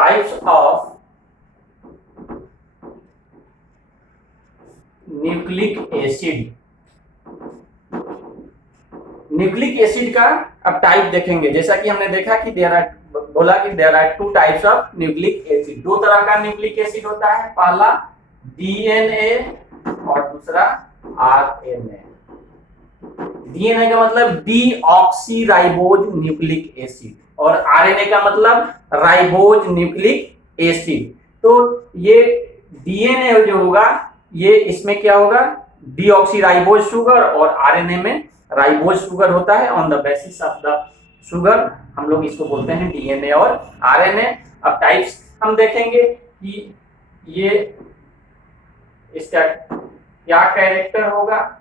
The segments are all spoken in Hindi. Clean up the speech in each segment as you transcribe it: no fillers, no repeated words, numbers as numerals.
Types of nucleic acid. Nucleic acid का अब टाइप देखेंगे। जैसा कि हमने देखा कि बोला कि there are two types of nucleic acid. दो तरह का न्यूक्लिक एसिड होता है, पहला डीएनए और दूसरा आरएनए। डीएनए का मतलब डीऑक्सीराइबोज न्यूक्लिक एसिड और आरएनए का मतलब राइबोज न्यूक्लिक एसिड। तो ये डीएनए जो होगा ये इसमें क्या होगा, डीऑक्सीराइबोज शुगर, और आरएनए में राइबोज शुगर होता है। On the basis of the sugar हम लोग इसको बोलते हैं डीएनए और आरएनए। अब टाइप्स हम देखेंगे कि ये इसका क्या कैरेक्टर होगा,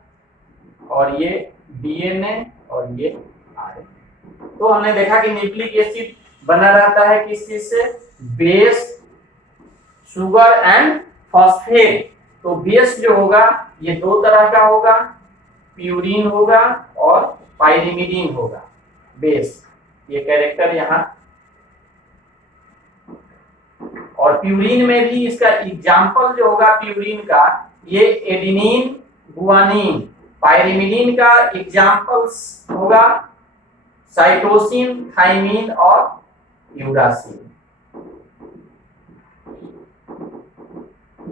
और ये डीएनए और ये आरएनए। तो हमने देखा कि न्यूक्लिक एसिड बना रहता है किस चीज से, बेस, शुगर एंड फॉस्फेट। तो बेस जो होगा ये दो तरह का होगा, प्यूरिन होगा और पाइरिमिडीन होगा बेस। ये कैरेक्टर यहाँ, और प्यूरिन में भी इसका एग्जाम्पल जो होगा प्यूरिन का, ये एडेनिन, गुआनिन। पाइरिमिडीन का एग्जाम्पल्स होगा साइटोसिन, थाइमिन और यूरासिल।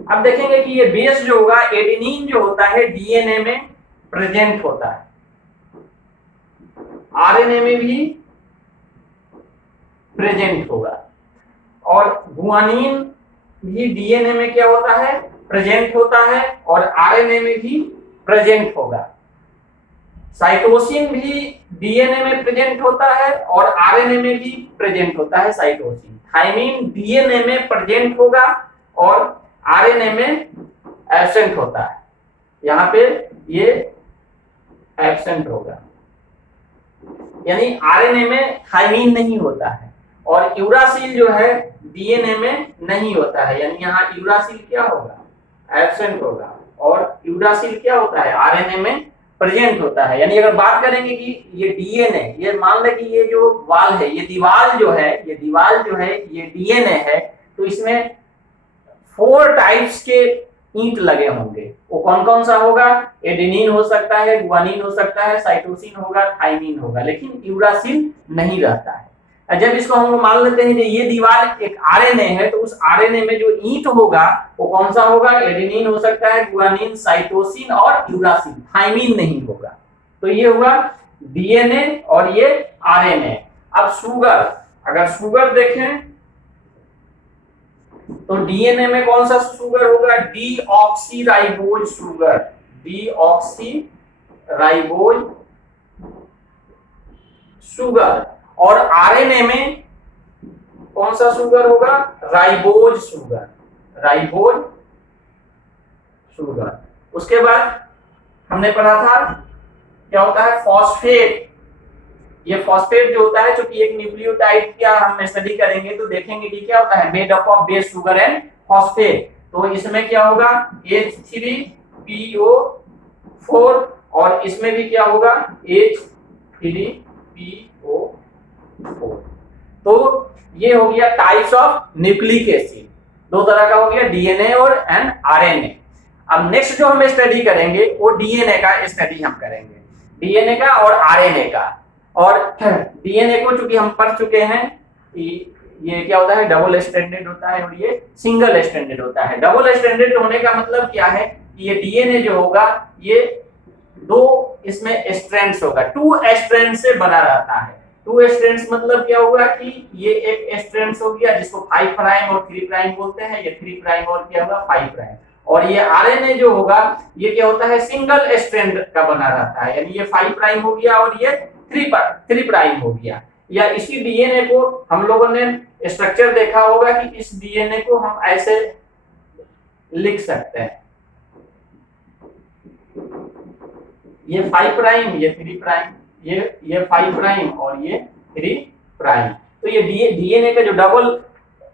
अब देखेंगे कि ये बेस जो होगा, एडेनिन जो होता है डीएनए में प्रेजेंट होता है, आरएनए में भी प्रेजेंट होगा, और गुआनिन भी डीएनए में क्या होता है, प्रेजेंट होता है, और आरएनए में भी प्रेजेंट होगा। साइटोसिन भी डीएनए में प्रेजेंट होता है और आरएनए में भी प्रेजेंट होता है साइटोसिन। थाइमिन डीएनए में प्रेजेंट होगा और आरएनए में एब्सेंट होता है। यहाँ पे ये एब्सेंट होगा, यानी आरएनए में थाइमिन नहीं होता है, और यूरासिल जो है डीएनए में नहीं होता है, यानी यहाँ यूरासिल क्या होगा, एब्सेंट होगा, और यूरासिल क्या होता है, आरएनए में प्रेजेंट होता है। यानी अगर बात करेंगे कि ये डीएनए, ये मान लें कि ये जो वाल है, ये दीवार जो है, ये डीएनए है, तो इसमें 4 टाइप्स के ईंट लगे होंगे। वो कौन कौन सा होगा, एडेनिन हो सकता है, गुआनिन हो सकता है, साइटोसिन होगा, थाइमिन होगा, लेकिन यूरासिल नहीं रहता है। जब इसको हम लोग मान लेते हैं कि ये दीवार एक आरएनए है, तो उस आरएनए में जो ईंट होगा वो कौन सा होगा, एडेनिन हो सकता है, गुआनिन, साइटोसिन और यूरासिल, थाइमिन नहीं होगा। तो ये हुआ डीएनए और ये आरएनए। अब शुगर, अगर शुगर देखें तो डीएनए में कौन सा शुगर होगा, डीऑक्सीराइबोज शुगर, डीऑक्सीराइबोज शुगर, और आरएनए में कौन सा शुगर होगा, राइबोज शुगर, राइबोज शुगर। उसके बाद हमने पढ़ा था क्या होता है, फॉस्फेट। ये फॉस्फेट जो होता है, चूंकि एक न्यूक्लियोटाइड क्या हम स्टडी करेंगे तो देखेंगे कि क्या होता है, made up of base, sugar and phosphate. तो इसमें क्या होगा, H3PO4, और इसमें भी क्या होगा, H3PO4। तो ये हो गया टाइप्स ऑफ न्यूक्लिक एसिड, दो तरह का हो गया, डीएनए और आरएनए। अब नेक्स्ट जो हम स्टडी करेंगे वो डीएनए का स्टडी हम करेंगे, डीएनए का और आरएनए का। और डीएनए को चूंकि हम पढ़ चुके हैं कि ये क्या होता है, डबल स्ट्रैंडेड होता है और ये सिंगल स्ट्रैंडेड होता है। डबल स्ट्रैंडेड होने का मतलब क्या है कि ये डीएनए जो होगा ये दो इसमें स्ट्रैंड्स होगा, 2 स्ट्रैंड्स से बना रहता है। 2 स्ट्रैंड्स मतलब क्या होगा कि ये एक स्ट्रैंड्स हो गया जिसको 5 प्राइम और 3 प्राइम बोलते हैं, ये 3 प्राइम और क्या होगा 5 प्राइम। और ये आरएनए जो होगा ये क्या होता है, सिंगल स्ट्रैंड का बना रहता है, यानी ये 5 प्राइम हो गया और ये 3 प्राइम हो गया। या इसी डीएनए को हम लोगों ने स्ट्रक्चर देखा होगा कि इस डीएनए को हम ऐसे लिख सकते हैं, ये 5 प्राइम, ये 3 प्राइम, ये 5 प्राइम और ये 3 प्राइम। तो ये डीएनए का जो डबल,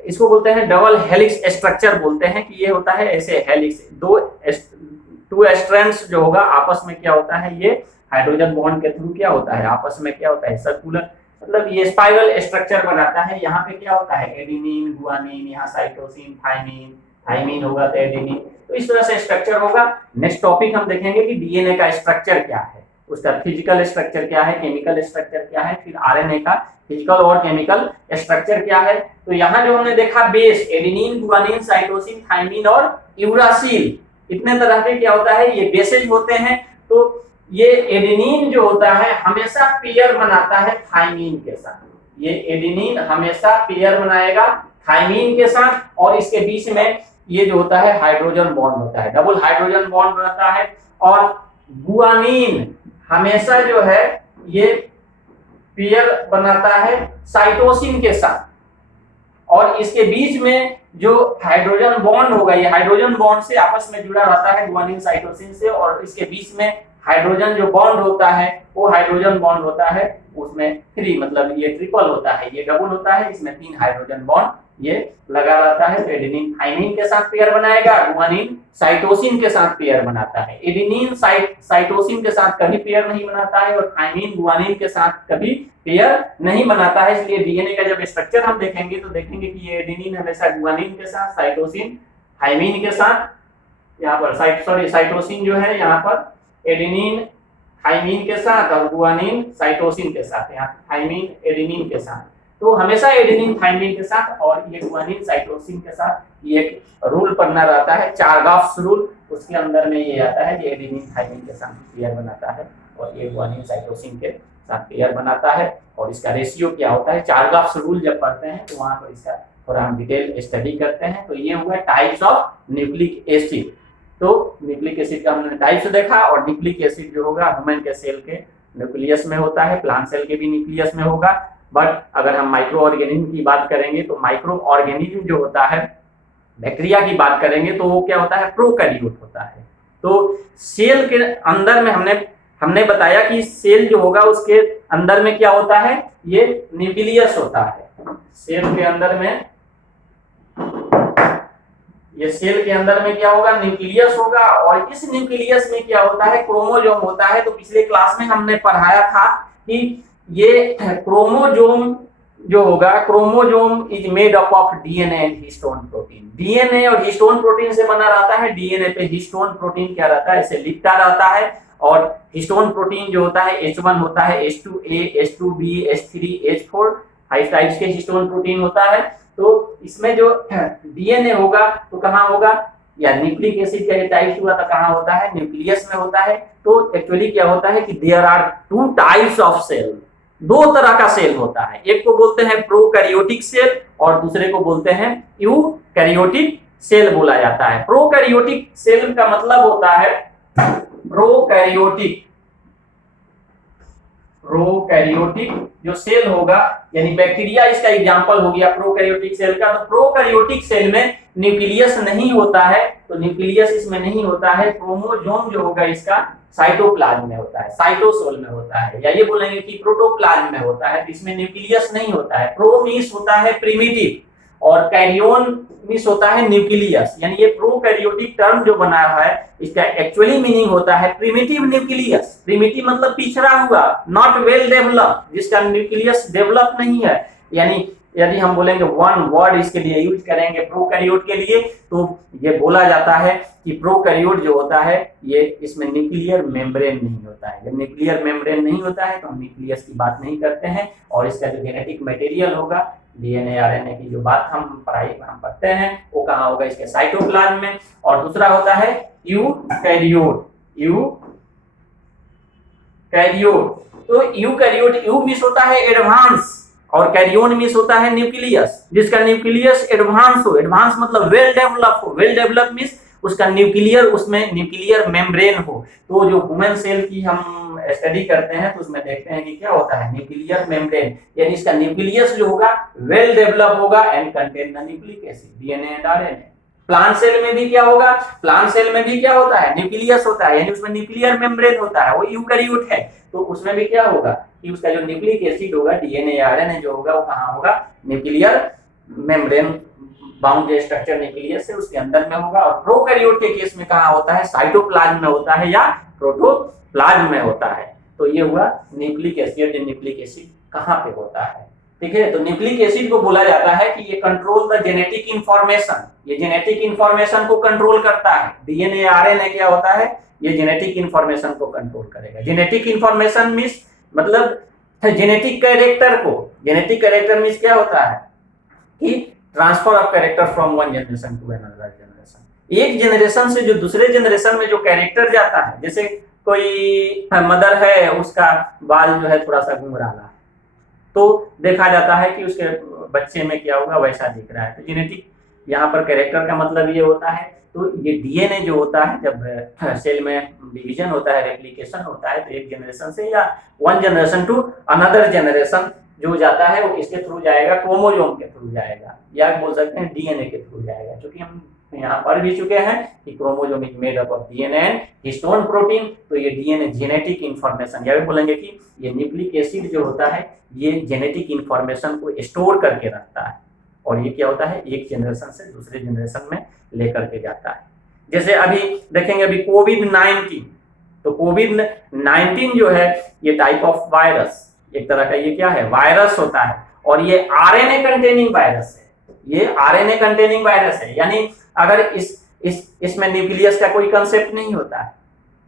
इसको बोलते हैं डबल हेलिक्स स्ट्रक्चर बोलते हैं, कि ये होता है ऐसे हेलिक्स, 2 स्ट्रैंड्स जो होगा आपस में क्या होता है, ये हाइड्रोजन बॉन्ड के थ्रू क्या होता है, आपस में क्या होता है, सर्कुलर मतलब ये स्पाइरल स्ट्रक्चर बनाता है। यहाँ पे क्या होता है, एडेनिन, गुआनिन, यहाँ साइटोसिन, थाइमिन, थाइमिन होगा तो एडेनिन, तो इस तरह से स्ट्रक्चर होगा। नेक्स्ट टॉपिक हम देखेंगे कि डीएनए का स्ट्रक्चर क्या है, उसका फिजिकल स्ट्रक्चर क्या है, केमिकल स्ट्रक्चर क्या है, फिर आरएनए का फिजिकल और केमिकल स्ट्रक्चर क्या है। तो यहाँ जो हमने देखा base, adenine, guanine, cytosine, thymine और यूरासिल, इतने तरह के क्या होता है, ये बेसेज होते हैं। तो ये एडेनिन जो होता है हमेशा पेयर बनाता है थाइमिन के साथ, ये एडेनिन हमेशा पेयर बनाएगा थाइमिन के साथ, और इसके बीच में ये जो होता है हाइड्रोजन बॉन्ड होता है, डबल हाइड्रोजन बॉन्ड रहता है। और गुआनिन हमेशा जो है ये पेयर बनाता है साइटोसिन के साथ, और इसके बीच में जो हाइड्रोजन बॉन्ड होगा, ये हाइड्रोजन बॉन्ड से आपस में जुड़ा रहता है गुआनिन साइटोसिन से, और इसके बीच में हाइड्रोजन जो बॉन्ड होता है वो हाइड्रोजन बॉन्ड होता है उसमें 3, मतलब ये ट्रिपल होता है, ये डबल होता है, इसमें 3 हाइड्रोजन बॉन्ड ये लगा रहता है। तो एडेनिन थाइमिन के साथ पेयर बनाएगा, गुआनिन साइटोसिन के साथ पेयर बनाता है। एडेनिन साइटोसिन के साथ कभी पेयर नहीं बनाता है, और थाइमिन गुआनिन के साथ कभी पेयर नहीं बनाता है। इसलिए डीएनए का जब स्ट्रक्चर हम देखेंगे तो देखेंगे कि ये एडेनिन हमेशा गुआनिन के साथ, साइटोसिन थाइमिन के साथ, यहाँ पर साइटोसिन जो है यहाँ पर एडेनिन थाइमिन के साथ, और गुआनिन साइटोसिन के साथ, यहाँ थाइमिन एडेनिन के साथ, तो हमेशा एडेनिन थाइमिन के साथ और ये गुआनिन साइटोसिन के साथ ये एक रूल पढ़ना रहता है, चारगाफ्स रूल, उसके अंदर में ये आता है कि एडेनिन थाइमिन के साथ पेयर बनाता है और ये गुआनिन साइटोसिन के साथ पेयर बनाता है, और इसका रेशियो क्या होता है। चारगाफ्स रूल जब पढ़ते हैं तो वहां पर इसका थोड़ा हम डिटेल स्टडी करते हैं। तो ये हुआ टाइप्स ऑफ न्यूक्लिक एसिड। तो न्यूक्लिक एसिड का हमने टाइप्स देखा, और न्यूक्लिक एसिड जो होगा ह्यूमन के सेल के न्यूक्लियस में होता है, प्लांट सेल के भी न्यूक्लियस में होगा। बट अगर हम माइक्रो ऑर्गेनिज्म की बात करेंगे तो माइक्रो ऑर्गेनिज्म जो होता है, बैक्टीरिया की बात करेंगे तो वो क्या होता है, प्रोकैरियोट होता है। तो सेल के अंदर में हमने बताया कि सेल जो होगा उसके अंदर में क्या होता है, ये न्यूक्लियस होता है। सेल के अंदर में ये सेल के अंदर में क्या होगा, न्यूक्लियस होगा, और इस न्यूक्लियस में क्या होता है, क्रोमोसोम होता है। तो पिछले क्लास में हमने पढ़ाया था कि ये क्रोमोसोम जो होगा, chromosome is made up of DNA and histone protein. DNA और हिस्टोन प्रोटीन से बना रहता है। डीएनए पे हिस्टोन प्रोटीन क्या रहता है, ऐसे लिपटा रहता है, और हिस्टोन प्रोटीन जो होता है H1 होता है, H2A, H2B, H3, H4, 5 types के हिस्टोन प्रोटीन होता है। तो इसमें जो डीएनए होगा तो कहाँ होगा, या न्यूक्लिक एसिड का ये टाइप्स हुआ तो कहाँ होता है, न्यूक्लियस में होता है। तो एक्चुअली क्या होता है कि there are 2 types of cell, 2 तरह का सेल होता है। एक को बोलते हैं प्रोकैरियोटिक सेल और दूसरे को बोलते हैं यूकैरियोटिक सेल बोला जाता है। प्रोकैरियोटिक सेल का मतलब होता है प्रोकैरियोटिक जो सेल होगा, यानी बैक्टीरिया इसका एग्जांपल हो गया प्रोकैरियोटिक सेल का। तो प्रोकैरियोटिक सेल में न्यूक्लियस नहीं होता है, तो न्यूक्लियस इसमें नहीं होता है। क्रोमोसोम जो होगा इसका साइटोप्लाज्म में होता है, साइटोसोल में होता है, या ये बोलेंगे कि प्रोटोप्लाज्म में होता है। इसमें न्यूक्लियस नहीं होता है। प्रो मीन्स होता है प्रिमिटिव, और कैरियोन मीन्स होता है न्यूक्लियस। यानी ये प्रोकैरियोटिक टर्म जो बना है इसका एक्चुअली मीनिंग होता है प्रिमिटिव न्यूक्लियस। प्रिमिटिव मतलब पिछड़ा हुआ, नॉट वेल डेवलप, जिसका न्यूक्लियस डेवलप नहीं है। यानी यदि हम बोलेंगे वन वर्ड इसके लिए यूज करेंगे प्रोकैरियोट के लिए, तो ये बोला जाता है कि प्रोकैरियोट जो होता है ये इसमें न्यूक्लियर मेम्ब्रेन नहीं होता है। जब न्यूक्लियर मेम्ब्रेन नहीं होता है तो हम न्यूक्लियस की बात नहीं करते हैं, और इसका जो जेनेटिक मटेरियल होगा, डीएनए आरएनए की जो बात हम पढ़ाई में हम पढ़ते हैं, वो कहाँ होगा, इसके साइटोप्लाज्म में। और दूसरा होता है यूकैरियोट। तो यूकैरियोट, यू मीन्स होता है एडवांस, और कैरियोन मीन्स होता है न्यूक्लियस, जिसका न्यूक्लियस एडवांस हो। एडवांस मतलब वेल डेवलप हो। वेल डेवलप मीन्स उसका न्यूक्लियर, उसमें न्यूक्लियर मेम्ब्रेन हो। तो जो ह्यूमन सेल की हम स्टडी करते हैं तो उसमें देखते हैं कि क्या होता है, न्यूक्लियर मेम्ब्रेन, यानी इसका न्यूक्लियस जो होगा वेल डेवलप होगा and contain the nucleic acid, DNA and RNA. Plant cell में भी क्या होगा, प्लांट सेल में भी क्या होता है, न्यूक्लियस होता है, यानी उसमें न्यूक्लियर मेम्ब्रेन होता है, वो यूकैरियोट है। तो उसमें भी क्या होगा कि उसका जो न्यूक्लिक एसिड होगा, डीएनए आरएनए जो होगा, वो कहाँ होगा, न्यूक्लियर मेम्ब्रेन बाउंड जो स्ट्रक्चर न्यूक्लियस है उसके अंदर में होगा। और प्रोकैरियोट के केस में कहाँ होता है, साइटोप्लाज्म में होता है या प्रोटोप्लाज्म में होता है। तो ये हुआ न्यूक्लिक एसिड, न्यूक्लिक एसिड कहाँ पे होता है, ठीक है। तो न्यूक्लिक एसिड को बोला जाता है कि ये कंट्रोल द जेनेटिक इंफॉर्मेशन, ये जेनेटिक इंफॉर्मेशन को कंट्रोल करता है। डीएनए आरएनए क्या होता है, ये जेनेटिक इंफॉर्मेशन को कंट्रोल करेगा। जेनेटिक इंफॉर्मेशन मींस मतलब जेनेटिक कैरेक्टर को, जेनेटिक कैरेक्टर मींस क्या होता है कि transfer of character from one generation to another generation. एक जनरेशन से जो दूसरे जनरेशन में जो कैरेक्टर जाता है, जैसे कोई मदर है उसका बाल जो है थोड़ा सा घुंघराला, तो देखा जाता है कि उसके बच्चे में क्या होगा वैसा दिख रहा है। तो जेनेटिक यहाँ पर कैरेक्टर का मतलब ये होता है। तो ये डीएनए जो होता है, जब सेल में डिवीजन होता है, रेप्लिकेशन होता है, तो एक जनरेशन से या one generation to another generation जो जाता है वो किसके थ्रू जाएगा, क्रोमोसोम के थ्रू जाएगा, या बोल सकते हैं डीएनए के थ्रू जाएगा। क्योंकि हम यहाँ पढ़ भी चुके हैं कि chromosome is made up of DNA and histone protein. तो ये डीएनए जेनेटिक इंफॉर्मेशन, या भी बोलेंगे कि ये न्यूक्लिक एसिड जो होता है ये जेनेटिक इंफॉर्मेशन को स्टोर करके रखता है, और ये क्या होता है एक जनरेशन से दूसरे जनरेशन में लेकर के जाता है। जैसे अभी देखेंगे अभी कोविड-19, तो कोविड-19 जो है ये टाइप ऑफ वायरस, एक तरह का ये क्या है वायरस होता है, और ये आरएनए कंटेनिंग वायरस है। ये आरएनए कंटेनिंग वायरस है, यानी अगर इसमें न्यूक्लियस का कोई कंसेप्ट नहीं होता है,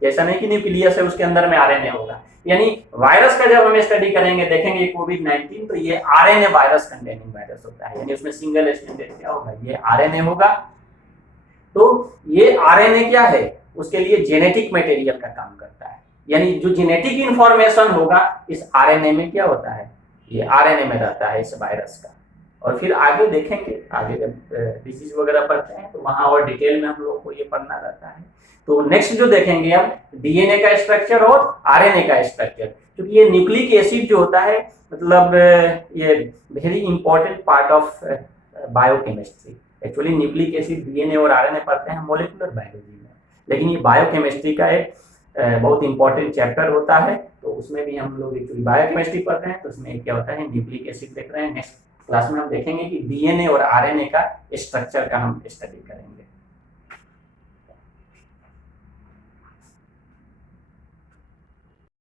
जैसा नहीं कि न्यूक्लियस है उसके अंदर में आरएनए होगा। यानी वायरस का जब हम स्टडी करेंगे देखेंगे कोविड-19, तो ये आरएनए वायरस कंटेनिंग वायरस होता है, यानी उसमें सिंगल स्ट्रैंडेड क्या होगा, ये आरएनए होगा। तो ये आरएनए क्या है, उसके लिए जेनेटिक मटेरियल का काम करता है, यानी जो जेनेटिक इंफॉर्मेशन होगा इस आरएनए में क्या होता है, ये आरएनए में रहता है इस वायरस का। और फिर आगे देखेंगे, आगे जब डिजीज वगैरह पढ़ते हैं तो वहां और डिटेल में हम लोगों को ये पढ़ना रहता है। तो नेक्स्ट जो देखेंगे हम डीएनए का स्ट्रक्चर और आरएनए का स्ट्रक्चर, क्योंकि ये न्यूक्लिक एसिड जो होता है मतलब ये very important part of biochemistry. Actually nucleic acid DNA और आरएनए पढ़ते हैं मोलिकुलर बायोलॉजी में, लेकिन ये बायोकेमिस्ट्री का एक बहुत इंपॉर्टेंट चैप्टर होता है। तो उसमें भी हम लोग एक्चुअली बायोकेमिस्ट्री पढ़ रहे हैं, तो उसमें क्या होता है न्यूक्लिक एसिड देख रहे हैं। नेक्स्ट क्लास में हम देखेंगे कि डीएनए और आरएनए का स्ट्रक्चर का हम स्टडी करेंगे।